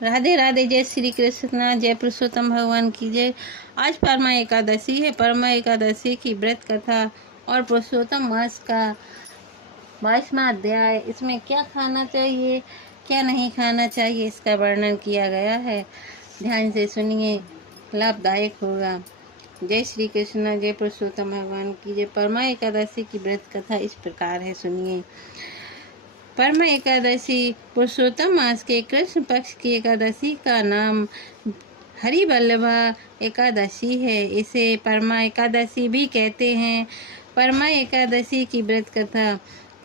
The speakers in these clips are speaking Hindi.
राधे राधे। जय श्री कृष्ण, जय पुरुषोत्तम भगवान की जय। आज परमा एकादशी है। परमा एकादशी की व्रत कथा और पुरुषोत्तम मास का 22वां अध्याय। इसमें क्या खाना चाहिए, क्या नहीं खाना चाहिए, इसका वर्णन किया गया है। ध्यान से सुनिए, लाभदायक होगा। जय श्री कृष्ण, जय पुरुषोत्तम भगवान की जय। परमा एकादशी की व्रत कथा इस प्रकार है, सुनिए। परमा एकादशी पुरुषोत्तम मास के कृष्ण पक्ष की एकादशी का नाम हरिवल्लभा एकादशी है। इसे परमा एकादशी भी कहते हैं। परमा एकादशी की व्रत कथा।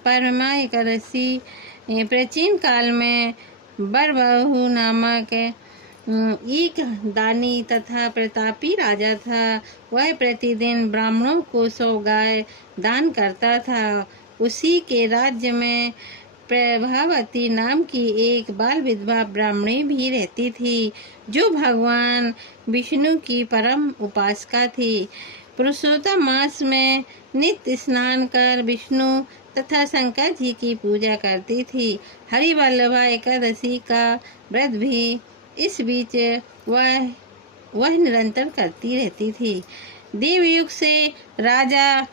परमा एकादशी प्राचीन काल में बरबाहु नामक एक दानी तथा प्रतापी राजा था। वह प्रतिदिन ब्राह्मणों को 100 गाय दान करता था। उसी के राज्य में प्रभावती नाम की एक बाल विधवा ब्राह्मणी भी रहती थी, जो भगवान विष्णु की परम उपासका थी। पुरुषोत्तम मास में नित्य स्नान कर विष्णु तथा शंकर जी की पूजा करती थी। हरिवल्लभा एकादशी का व्रत भी इस बीच वह निरंतर करती रहती थी। देवयुग से राजा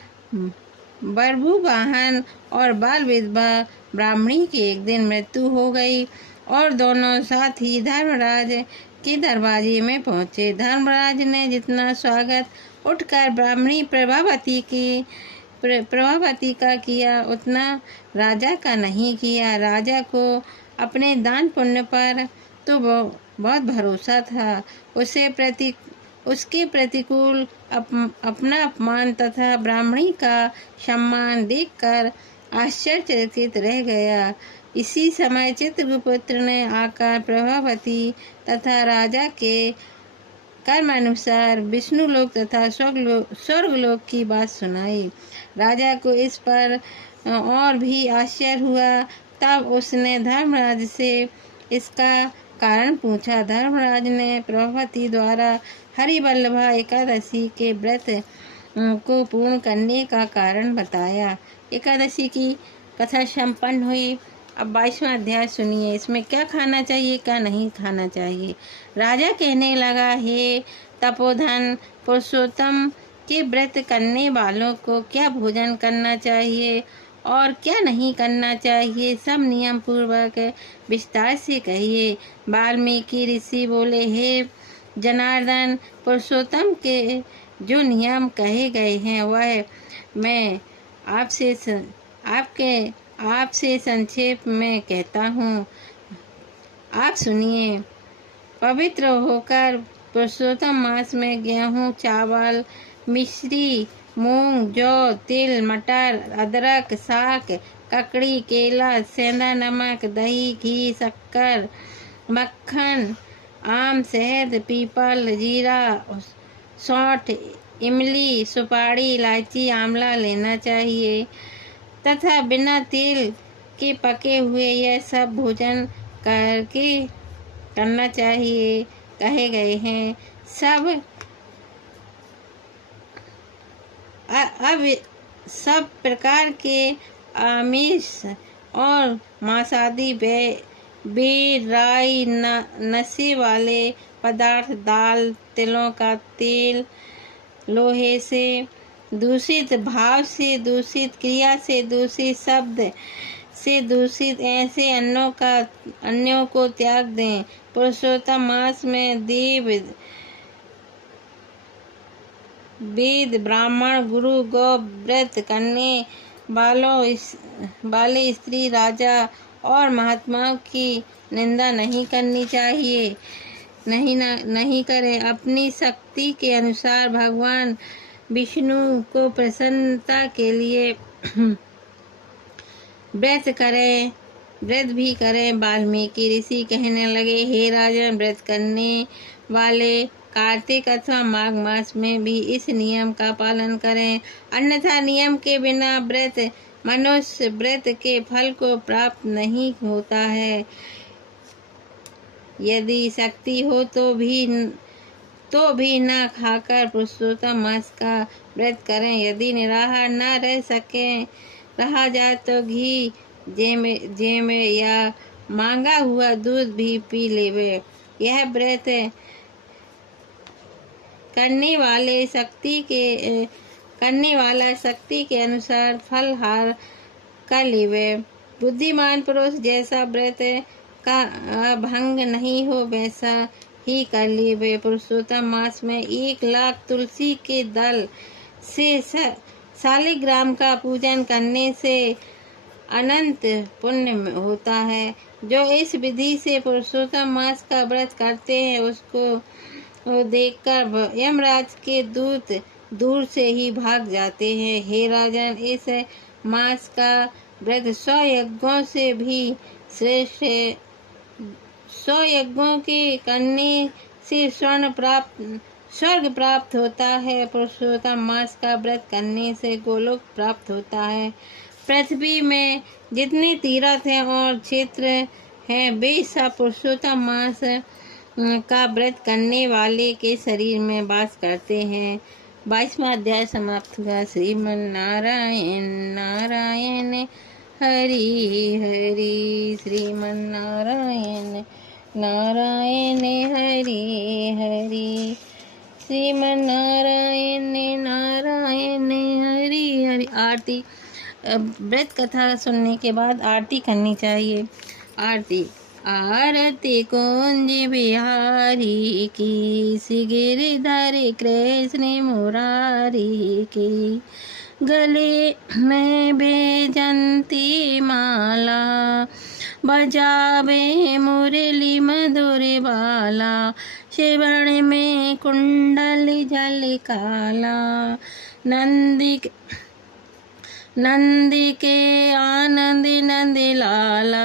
बरभुवाहन और बाल विधवा ब्राह्मणी की एक दिन मृत्यु हो गई और दोनों साथ ही धर्मराज के दरवाजे में पहुंचे। धर्मराज ने जितना स्वागत उठकर ब्राह्मणी प्रभावती का किया, उतना राजा का नहीं किया। राजा को अपने दान पुण्य पर तो बहुत भरोसा था। उसके प्रतिकूल अपना अपमान तथा ब्राह्मणी का सम्मान देखकर आश्चर्यचकित रह गया। इसी समय चित्रगुप्त ने आकर प्रभावती तथा राजा के कर्मानुसार विष्णुलोक तथा स्वर्गलोक की बात सुनाई। राजा को इस पर और भी आश्चर्य हुआ। तब उसने धर्मराज से इसका कारण पूछा। धर्मराज ने प्रभावती द्वारा हरिवल्लभा एकादशी के व्रत को पूर्ण करने का कारण बताया। एकादशी की कथा संपन्न हुई। अब 22वां अध्याय सुनिए। इसमें क्या खाना चाहिए, क्या नहीं खाना चाहिए। राजा कहने लगा, हे तपोधन, पुरुषोत्तम के व्रत करने वालों को क्या भोजन करना चाहिए और क्या नहीं करना चाहिए, सब नियम पूर्वक विस्तार से कहिए। वाल्मीकि ऋषि बोले, हे जनार्दन, पुरुषोत्तम के जो नियम कहे गए हैं वह मैं आपसे संक्षेप में कहता हूँ, आप सुनिए। पवित्र होकर पुरुषोत्तम मास में गेहूँ, चावल, मिश्री, मूंग, जौ, तिल, मटर, अदरक, साग, ककड़ी, केला, सेंधा नमक, दही, घी, शक्कर, मक्खन, आम, शहद, पीपल, जीरा, सौंठ, इमली, सुपारी, इलायची, आंवला लेना चाहिए तथा बिना तेल के पके हुए यह सब भोजन करना चाहिए कहे गए हैं। सब प्रकार के आमिष और मांसादी बेर, राई, नशे वाले पदार्थ, दाल, तिलों का तेल, लोहे से दूषित, भाव से दूषित, क्रिया से दूषित, शब्द से दूषित ऐसे अन्यों को त्याग दें। पुरुषोत्तम मास में वेद, ब्राह्मण, गुरु, गौ व्रत करने वाले स्त्री, राजा और महात्माओं की निंदा नहीं करनी चाहिए, नहीं करें। अपनी शक्ति के अनुसार भगवान विष्णु को प्रसन्नता के लिए व्रत भी करें। वाल्मीकि ऋषि कहने लगे, हे राजन, व्रत करने वाले कार्तिक अथवा माघ मास में भी इस नियम का पालन करें, अन्यथा नियम के बिना मनुष्य व्रत के फल को प्राप्त नहीं होता है। यदि शक्ति हो तो भी न खाकर पुरुषोत्तम मास का व्रत करें। यदि निराहार न रहा जाए तो घी, जेम या मांगा हुआ दूध भी पी लेवे। यह व्रत करने वाला शक्ति के अनुसार फलहार कर लेवे। बुद्धिमान पुरुष जैसा व्रत का भंग नहीं हो वैसा ही कर लेवे। पुरुषोत्तम मास में 1,00,000 तुलसी के दल से शालिग्राम का पूजन करने से अनंत पुण्य होता है। जो इस विधि से पुरुषोत्तम मास का व्रत करते हैं उसको देखकर यमराज के दूत दूर से ही भाग जाते हैं। हे राजन, इस मास का व्रत 100 यज्ञों से भी श्रेष्ठ है। 100 यज्ञों के करने से स्वर्ग प्राप्त होता है। पुरुषोत्तम मास का व्रत करने से गोलोक प्राप्त होता है। पृथ्वी में जितने तीर्थ हैं और क्षेत्र हैं वे सब पुरुषोत्तम मास का व्रत करने वाले के शरीर में वास करते हैं। 22वां अध्याय समाप्त हुआ। श्रीमन नारायण नारायण हरि हरि। श्रीमन नारायण नारायण हरि हरि। श्रीमन नारायण नारायण हरि हरि। आरती। व्रत कथा सुनने के बाद आरती करनी चाहिए। आरती। आरती कुंज बिहारी की, श्री गिरधर कृष्ण मुरारी की। गले में बैजंती माला, बजावे मुरली मधुर बाला। श्रवण में कुंडल जल काला, नंदी के आनंद नंद लाला।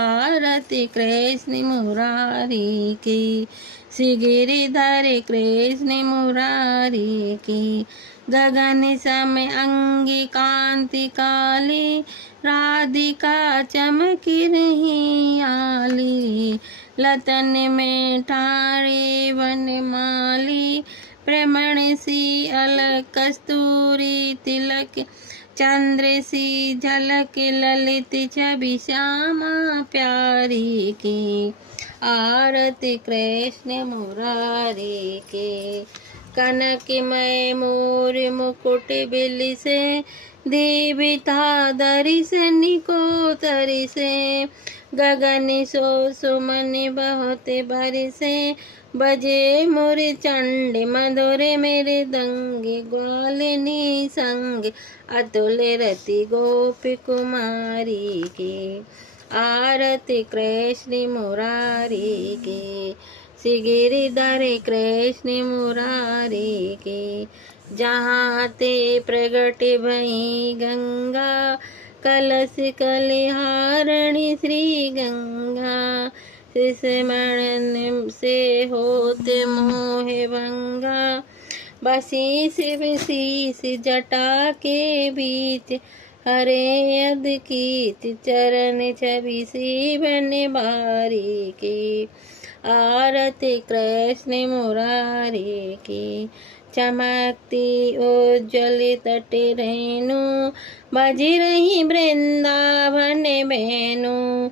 आरती कृष्ण मुरारी की, श्री गिरधर कृष्ण मुरारी की। गगन सम अंगी कांति काली, राधिका चमक रही आली। लतन में ठाड़े वनमाली, प्रमण सी अलक कस्तूरी तिलक। चंद्र सी झलक ललित छवि श्यामा प्यारी की। आरती कृष्ण मुरारी के। कनकमय मोर मुकुट बिल से, देवता दर्शन को तरसे। गगन सो सुमन बहुत बरसे, बजे मोर चंड मधुर मेरे दंगे। ग्वालिनी संग अतुल रति गोप कुमारी की। आरती कृष्ण मुरारी की, श्री गिरधर कृष्ण मुरारी की। जहाँ ते प्रगट भई गंगा, कलश कलिहारणी श्री गंगा। स्मरण से होते मोह भंगा, बसीस विशीष जटा के बीच। हरे अदकीत चरण छवि शिवन बारी की। आरती कृष्ण मुरारी की। चमकती उज्ज्वल तट रेणु, बज रही वृंदावन बेणु।